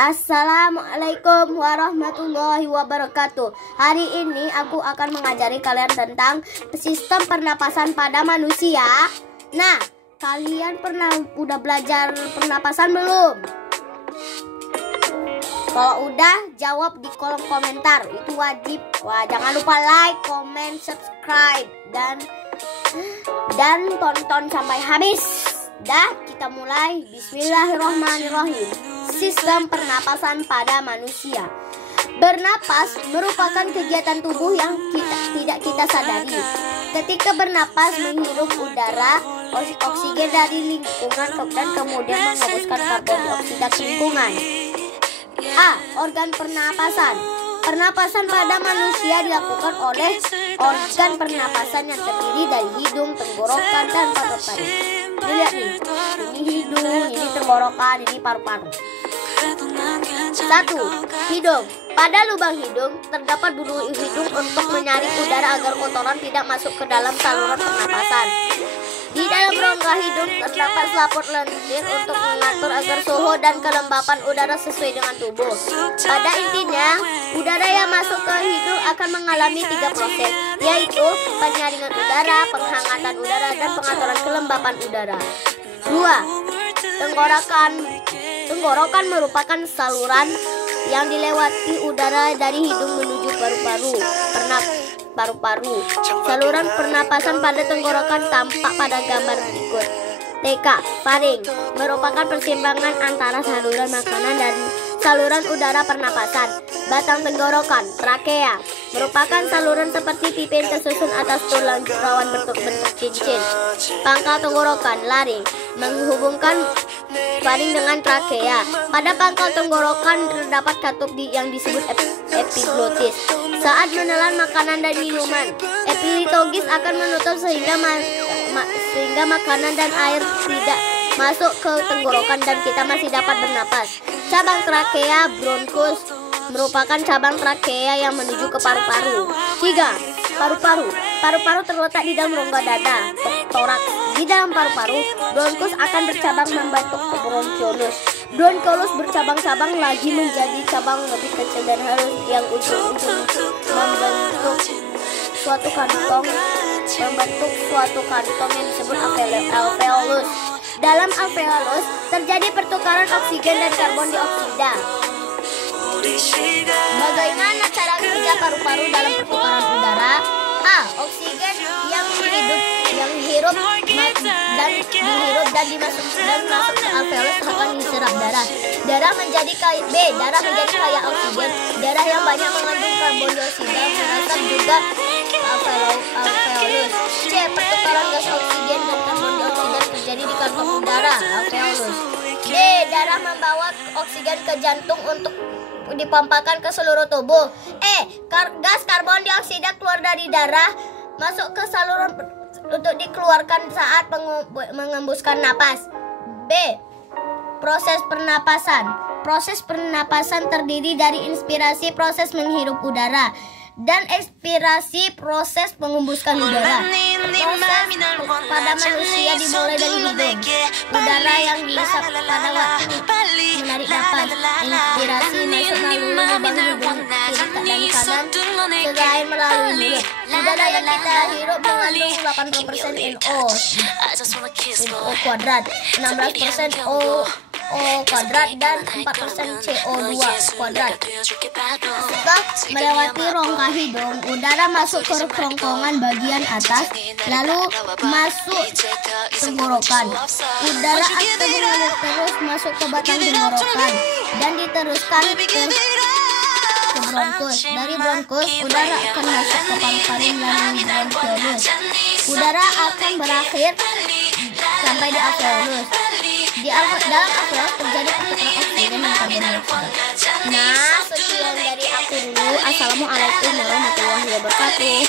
Assalamualaikum warahmatullahi wabarakatuh. Hari ini aku akan mengajari kalian tentang sistem pernapasan pada manusia. Nah, kalian udah belajar pernapasan belum? Kalau udah, jawab di kolom komentar. Itu wajib. Wah, jangan lupa like, comment, subscribe dan tonton sampai habis. Dah, kita mulai. Bismillahirrahmanirrahim. Sistem pernapasan pada manusia. Bernapas merupakan kegiatan tubuh yang tidak kita sadari. Ketika bernapas, menghirup udara, oksigen dari lingkungan dan kemudian menghembuskan karbon dioksida ke lingkungan. A. Organ pernapasan. Pernapasan pada manusia dilakukan oleh organ pernapasan yang terdiri dari hidung, tenggorokan, dan paru-paru. Lihat nih, ini hidung, ini tenggorokan, ini paru-paru. 1. Hidung. Pada lubang hidung terdapat bulu hidung untuk menyaring udara agar kotoran tidak masuk ke dalam saluran pernapasan. Di dalam rongga hidung terdapat selaput lendir untuk mengatur agar suhu dan kelembapan udara sesuai dengan tubuh. Pada intinya, udara yang masuk ke hidung akan mengalami 3 proses, yaitu penyaringan udara, penghangatan udara, dan pengaturan kelembapan udara. 2. Tenggorokan. Tenggorokan merupakan saluran yang dilewati udara dari hidung menuju paru-paru. Saluran pernapasan pada tenggorokan tampak pada gambar berikut. TK. Faring merupakan persimpangan antara saluran makanan dan saluran udara pernapasan. Batang tenggorokan. Trakea merupakan saluran seperti pipi tersusun atas tulang rawan bentuk cincin. Pangkal tenggorokan. Laring menghubungkan faring dengan trakea. Pada pangkal tenggorokan terdapat katup yang disebut epiglotis. Saat menelan makanan dan minuman, epiglotis akan menutup sehingga makanan dan air tidak masuk ke tenggorokan dan kita masih dapat bernapas. Cabang trakea. Bronkus merupakan cabang trakea yang menuju ke paru-paru. 3. Paru-paru. Paru-paru terletak di dalam rongga dada, toraks. Di dalam paru-paru, bronkus akan bercabang membentuk bronchiolus. Bronchiolus bercabang-cabang lagi menjadi cabang lebih kecil dan halus yang ujung-ujung membentuk suatu kantong yang disebut alveolus. Dalam alveolus terjadi pertukaran oksigen dan karbon dioksida. Bagaimana cara kerja paru-paru dalam pertukaran udara? A. Oksigen yang dihirup dan masuk ke alveolus akan diserap darah. Darah menjadi kaya oksigen. Darah yang banyak mengandung karbon dioksida menasap juga alveolus. C. Pertukaran gas oksigen dan karbon dioksida terjadi di kantong udara alveolus. D. Darah membawa oksigen ke jantung untuk dipompakan ke seluruh tubuh. E. Gas karbon dioksida keluar dari darah masuk ke saluran untuk dikeluarkan saat mengembuskan napas. B. Proses pernapasan. Proses pernapasan terdiri dari inspirasi, proses menghirup udara, dan ekspirasi, proses mengembuskan udara. Proses pada manusia dimulai dari hidung. Udara yang dihisap pada waktu menarik napas. Inspirasi masuk melalui lubang hidung kiri dan kanan, selain melalui mulut. Udara yang kita hirup mengandung 80% NO kuadrat, 16% O kuadrat, dan 4% CO2 kuadrat. Setelah melewati rongga hidung, udara masuk ke kerongkongan bagian atas, lalu masuk tenggorokan. Udara akan mengalir terus masuk ke batang tenggorokan dan diteruskan ke bronkus. Dari bronkus, udara akan masuk ke paru-paru melalui bronchiolus. Udara akan berakhir sampai di alveolus. Dalam alveolus terjadi pertukaran oksigen dan karbon dioksida. Nah, sekian dari aku dulu. Assalamualaikum warahmatullahi wabarakatuh.